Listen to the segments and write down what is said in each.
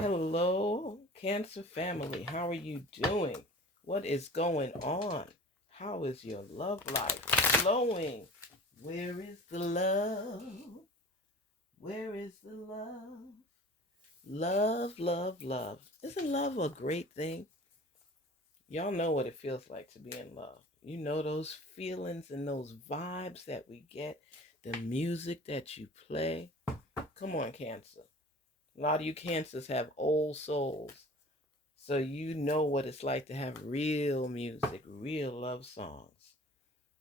Hello, Cancer family. How are you doing? What is going on? How is your love life flowing? Where is the love? Where is the love? Love, love, love. Isn't love a great thing? Y'all know what it feels like to be in love. You know those feelings and those vibes that we get, the music that you play. Come on, Cancer. A lot of you Cancers have old souls. So you know what it's like to have real music, real love songs.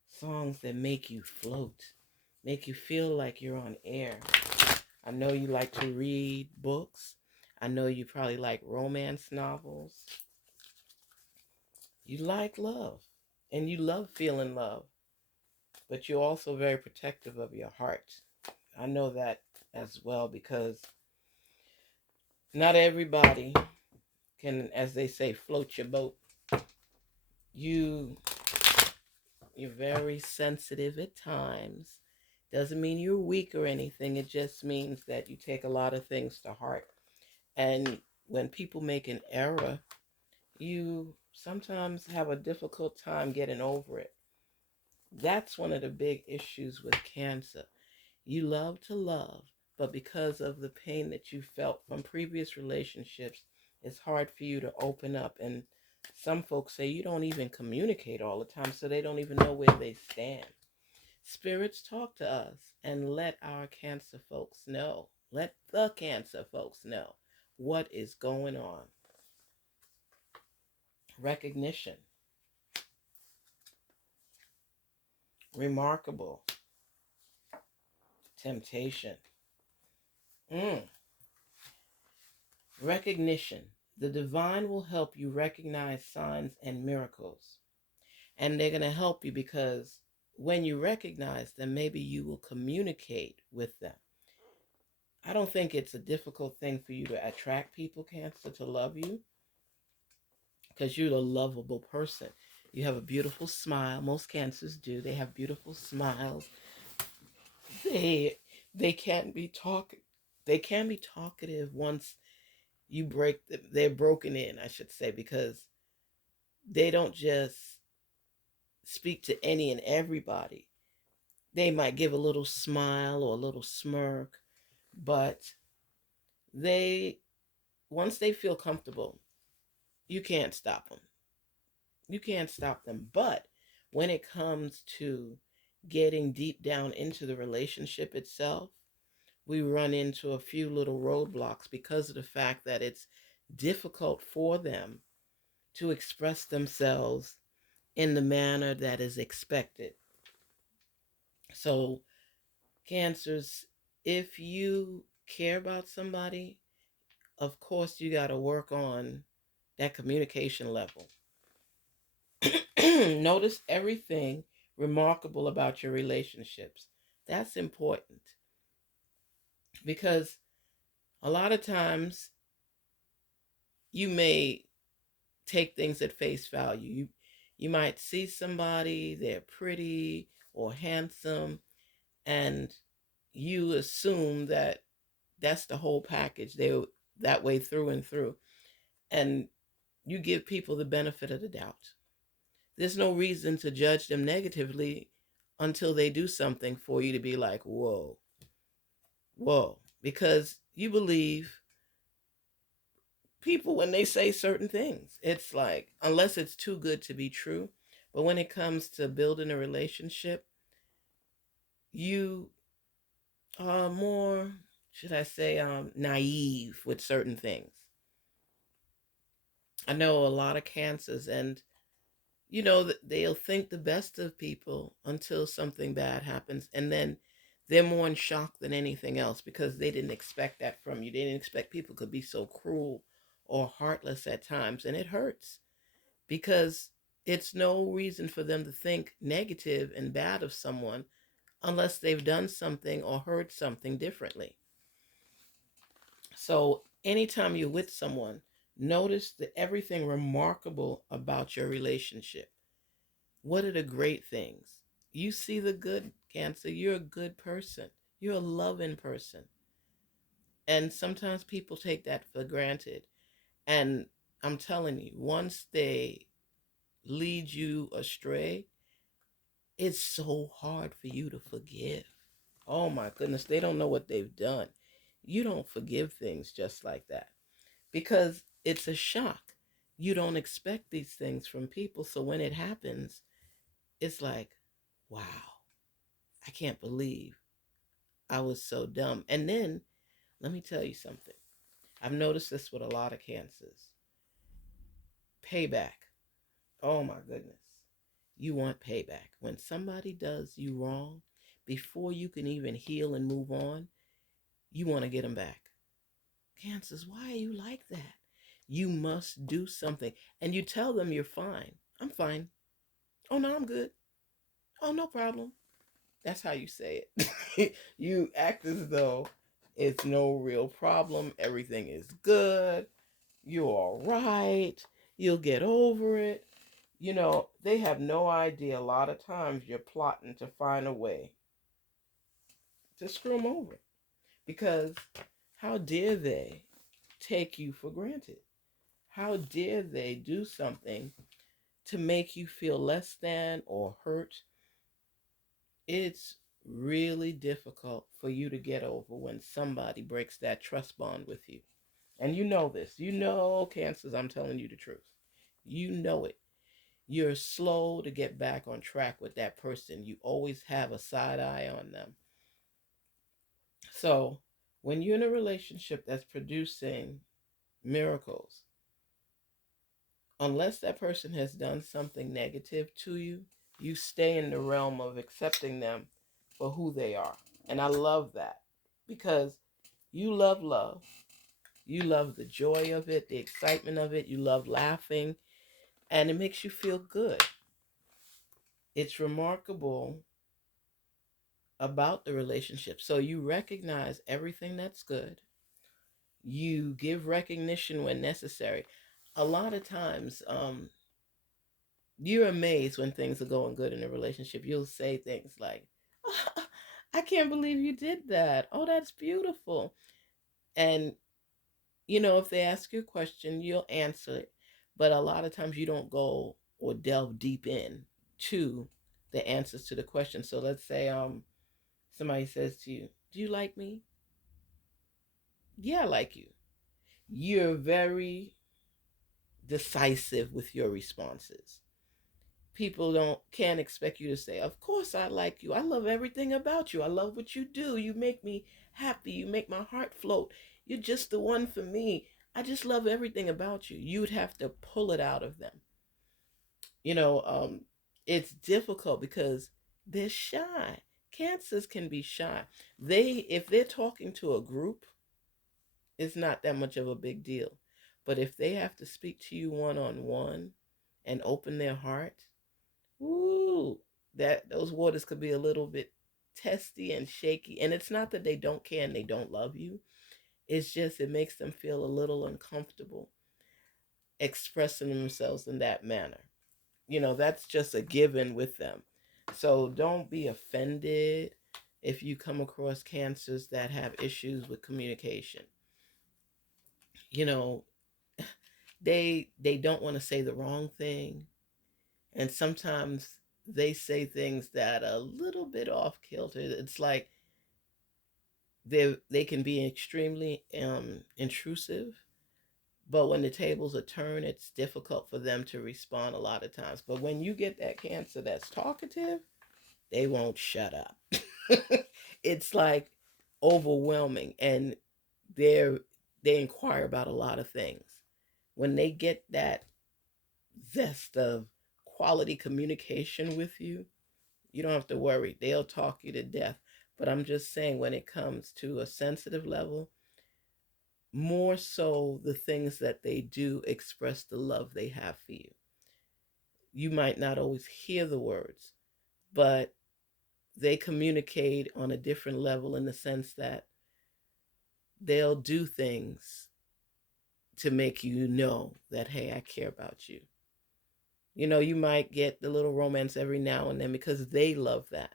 Songs that make you float, make you feel like you're on air. I know you like to read books. I know you probably like romance novels. You like love and you love feeling love, but you're also very protective of your heart. I know that as well because not everybody can, as they say, float your boat. You You're very sensitive at times. Doesn't mean you're weak or anything. It just means that you take a lot of things to heart. And when people make an error, you sometimes have a difficult time getting over it. That's one of the big issues with Cancer. You love to love, but because of the pain that you felt from previous relationships, it's hard for you to open up. And some folks say you don't even communicate all the time, so they don't even know where they stand. Spirits, talk to us and let our Cancer folks know. Let the Cancer folks know what is going on. Recognition. Remarkable. Temptation. Mm. Recognition. The divine will help you recognize signs and miracles. And they're going to help you because when you recognize them, maybe you will communicate with them. I don't think it's a difficult thing for you to attract people, Cancer, to love you because you're a lovable person. You have a beautiful smile. Most Cancers do. They have beautiful smiles. They they can be talk they can be talkative once you break they're broken in, I should say, because they don't just speak to any and everybody. They might give a little smile or a little smirk, but they once they feel comfortable, you can't stop them. You can't stop them. But when it comes to getting deep down into the relationship itself, we run into a few little roadblocks because of the fact that it's difficult for them to express themselves in the manner that is expected. So, Cancers, if you care about somebody, of course you got to work on that communication level. Notice everything remarkable about your relationships. That's important because a lot of times you may take things at face value. You might see somebody, they're pretty or handsome, and you assume that that's the whole package. They're that way through and through. And you give people the benefit of the doubt. There's no reason to judge them negatively until they do something for you to be like, whoa, whoa. Because you believe people when they say certain things. It's like, unless it's too good to be true. But when it comes to building a relationship, you are more, should I say, naive with certain things. I know a lot of Cancers, and they'll think the best of people until something bad happens, and then they're more in shock than anything else because they didn't expect that from you. They didn't expect people could be so cruel or heartless at times, and it hurts because it's no reason for them to think negative and bad of someone unless they've done something or heard something differently. So anytime you're with someone, notice everything remarkable about your relationship. What are the great things? You see the good, Cancer. You're a good person. You're a loving person. And sometimes people take that for granted. And I'm telling you, once they lead you astray, it's so hard for you to forgive. Oh my goodness, they don't know what they've done. You don't forgive things just like that because it's a shock. You don't expect these things from people. So when it happens, it's like, wow, I can't believe I was so dumb. And then let me tell you something. I've noticed this with a lot of cancers. Payback. Oh my goodness. You want payback. When somebody does you wrong, before you can even heal and move on, you want to get them back. Cancers, why are you like that? You must do something. And you tell them you're fine. I'm fine. Oh, no, I'm good. Oh, no problem. That's how you say it. You act as though it's no real problem. Everything is good. You're all right. You'll get over it. You know, they have no idea a lot of times you're plotting to find a way to screw them over. Because how dare they take you for granted? How dare they do something to make you feel less than or hurt? It's really difficult for you to get over when somebody breaks that trust bond with you. And you know this. You know, cancers, I'm telling you the truth. You know it. You're slow to get back on track with that person. You always have a side eye on them. So when you're in a relationship that's producing miracles, unless that person has done something negative to you, you stay in the realm of accepting them for who they are. And I love that because you love love. You love the joy of it, the excitement of it. You love laughing, and it makes you feel good. It's remarkable about the relationship. So you recognize everything that's good. You give recognition when necessary. A lot of times, you're amazed when things are going good in a relationship. You'll say things like, "Oh, I can't believe you did that. Oh, that's beautiful." And, you know, if they ask you a question, you'll answer it. But a lot of times you don't go or delve deep in to the answers to the question. So let's say somebody says to you, "Do you like me?" "Yeah, I like you." You're very decisive with your responses. People don't can't expect you to say, "Of course I like you. I love everything about you. I love what you do. You make me happy. You make my heart float. You're just the one for me. I just love everything about you." You'd have to pull it out of them. You know, it's difficult because they're shy. Cancers can be shy. If they're talking to a group, it's not that much of a big deal. But if they have to speak to you one on one and open their heart, ooh, that those waters could be a little bit testy and shaky. And it's not that they don't care and they don't love you. It's just it makes them feel a little uncomfortable expressing themselves in that manner. You know, that's just a given with them. So don't be offended if you come across cancers that have issues with communication. You know, they don't want to say the wrong thing, and sometimes they say things that are a little bit off kilter. It's like they can be extremely intrusive, but when the tables are turned, it's difficult for them to respond a lot of times. But when you get that cancer that's talkative, they won't shut up. It's like overwhelming, and they're they inquire about a lot of things. When they get that zest of quality communication with you, you don't have to worry. They'll talk you to death. But I'm just saying, when it comes to a sensitive level, more so the things that they do express the love they have for you. You might not always hear the words, but they communicate on a different level in the sense that they'll do things to make you know that, hey, I care about you. You know, you might get the little romance every now and then because they love that.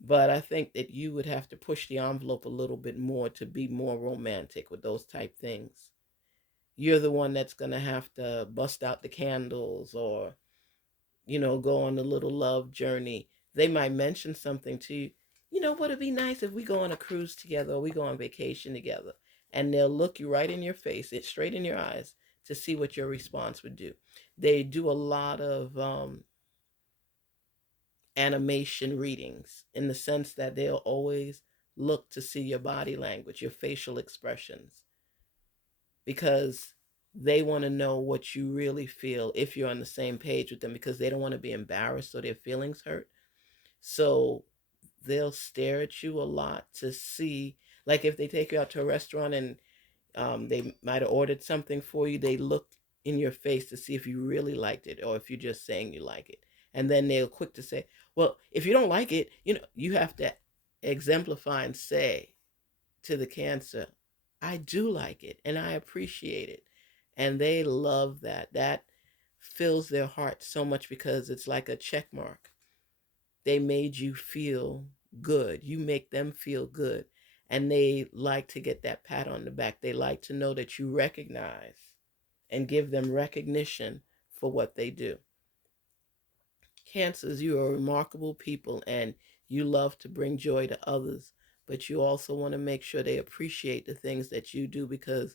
But I think that you would have to push the envelope a little bit more to be more romantic with those type things. You're the one that's going to have to bust out the candles, or go on a little love journey. They might mention something to you. What it'd be nice if we go on a cruise together, or we go on vacation together. And they'll look you right in your face, it straight in your eyes, to see what your response would do. They do a lot of animation readings, in the sense that they'll always look to see your body language, your facial expressions, because they want to know what you really feel, if you're on the same page with them, because they don't want to be embarrassed or their feelings hurt. So they'll stare at you a lot to see, like if they take you out to a restaurant and they might have ordered something for you, they look in your face to see if you really liked it, or if you're just saying you like it. And then they're quick to say, well, if you don't like it, you have to exemplify and say to the Cancer, I do like it and I appreciate it. And they love that. That fills their heart so much, because it's like a check mark. They made you feel good. You make them feel good. And they like to get that pat on the back. They like to know that you recognize and give them recognition for what they do. Cancers, you are remarkable people, and you love to bring joy to others, but you also want to make sure they appreciate the things that you do, because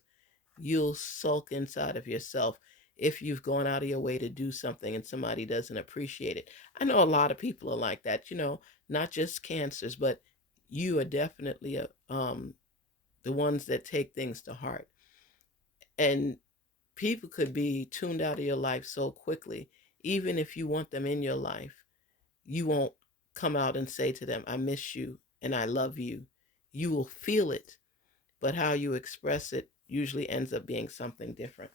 you'll sulk inside of yourself if you've gone out of your way to do something and somebody doesn't appreciate it. I know a lot of people are like that, not just cancers, but you are definitely the ones that take things to heart. And people could be tuned out of your life so quickly. Even if you want them in your life, you won't come out and say to them, I miss you and I love you. You will feel it, but how you express it usually ends up being something different.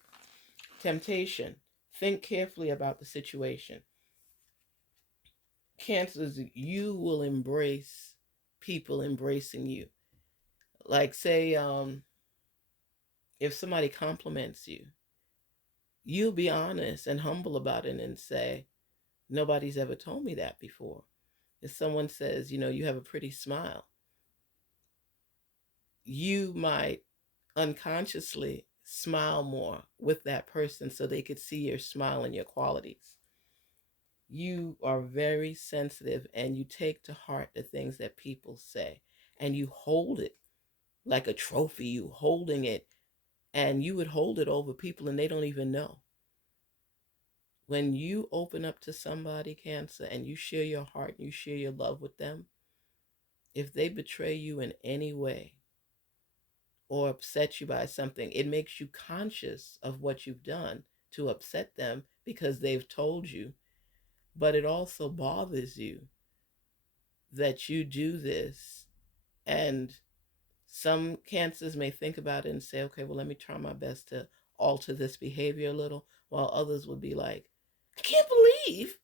Temptation. Think carefully about the situation. Cancers, you will embrace people embracing you. Like, say, if somebody compliments you, you'll be honest and humble about it and say, nobody's ever told me that before. If someone says, you have a pretty smile, you might unconsciously smile more with that person so they could see your smile and your qualities. You are very sensitive, and you take to heart the things that people say, and you hold it like a trophy. You holding it, and you would hold it over people and they don't even know. When you open up to somebody, Cancer, and you share your heart and you share your love with them, if they betray you in any way or upset you by something, it makes you conscious of what you've done to upset them, because they've told you. But it also bothers you that you do this. And some Cancers may think about it and say, okay, well, let me try my best to alter this behavior a little, while others would be like, I can't believe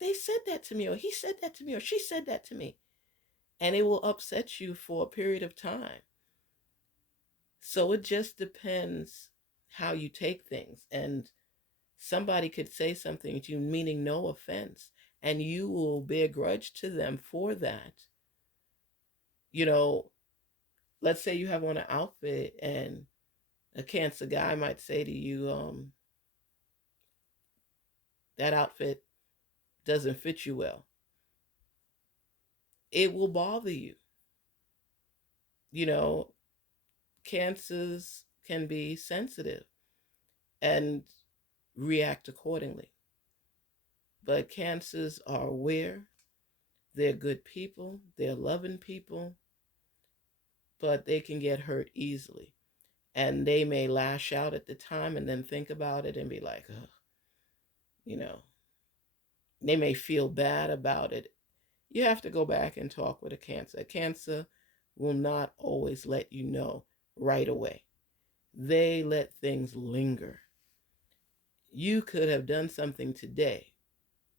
they said that to me, or he said that to me, or she said that to me. And it will upset you for a period of time. So it just depends how you take things. And somebody could say something to you meaning no offense, and you will bear grudge to them for that. You know, let's say you have on an outfit and a Cancer guy might say to you, that outfit doesn't fit you well. It will bother you. You know, Cancers can be sensitive and react accordingly. But Cancers are aware, they're good people, they're loving people, but they can get hurt easily. And they may lash out at the time and then think about it and be like, oh, you know, they may feel bad about it. You have to go back and talk with a Cancer. A Cancer will not always let you know right away. They let things linger. You could have done something today.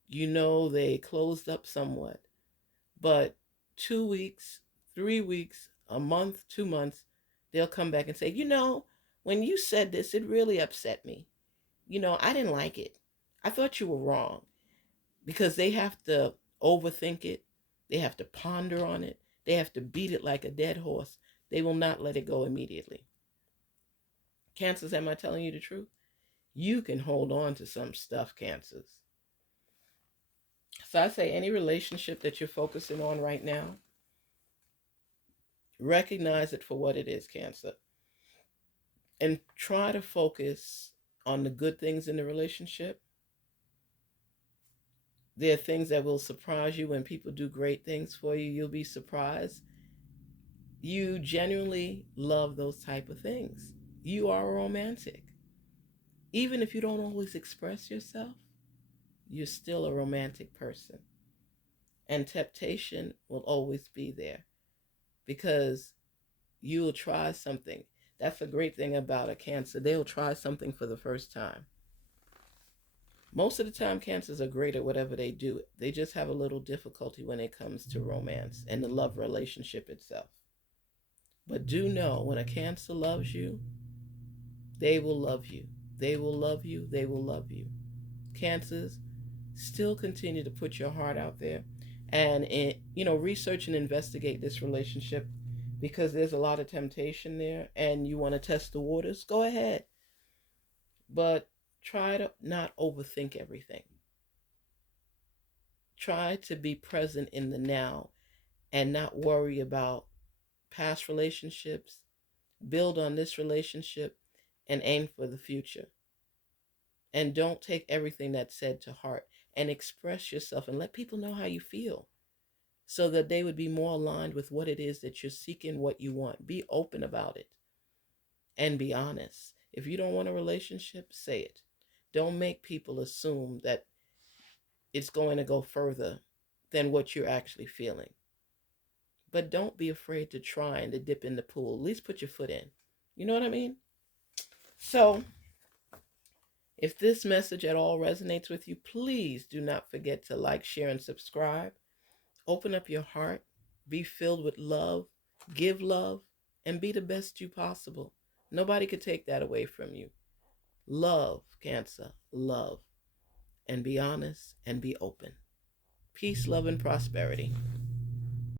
They closed up somewhat, but 2 weeks, 3 weeks, a month, 2 months, they'll come back and say, when you said this, it really upset me. I didn't like it. I thought you were wrong, because they have to overthink it. They have to ponder on it. They have to beat it like a dead horse. They will not let it go immediately. Cancers, am I telling you the truth? You can hold on to some stuff, Cancers. So I say any relationship that you're focusing on right now, recognize it for what it is, Cancer. And try to focus on the good things in the relationship. There are things that will surprise you when people do great things for you. You'll be surprised. You genuinely love those type of things. You are a romantic. Even if you don't always express yourself, you're still a romantic person. And temptation will always be there because you will try something. That's a great thing about a Cancer. They'll try something for the first time. Most of the time, Cancers are great at whatever they do. They just have a little difficulty when it comes to romance and the love relationship itself. But do know when a Cancer loves you, they will love you. They will love you. They will love you. Cancers, still continue to put your heart out there and research and investigate this relationship because there's a lot of temptation there and you want to test the waters. Go ahead. But try to not overthink everything. Try to be present in the now and not worry about past relationships. Build on this relationship and aim for the future. And don't take everything that's said to heart and express yourself and let people know how you feel so that they would be more aligned with what it is that you're seeking, what you want. Be open about it and be honest. If you don't want a relationship, say it. Don't make people assume that it's going to go further than what you're actually feeling. But don't be afraid to try and to dip in the pool. At least put your foot in. You know what I mean? So, if this message at all resonates with you, please do not forget to like, share, and subscribe. Open up your heart. Be filled with love. Give love. And be the best you possible. Nobody could take that away from you. Love, Cancer. Love. And be honest and be open. Peace, love, and prosperity.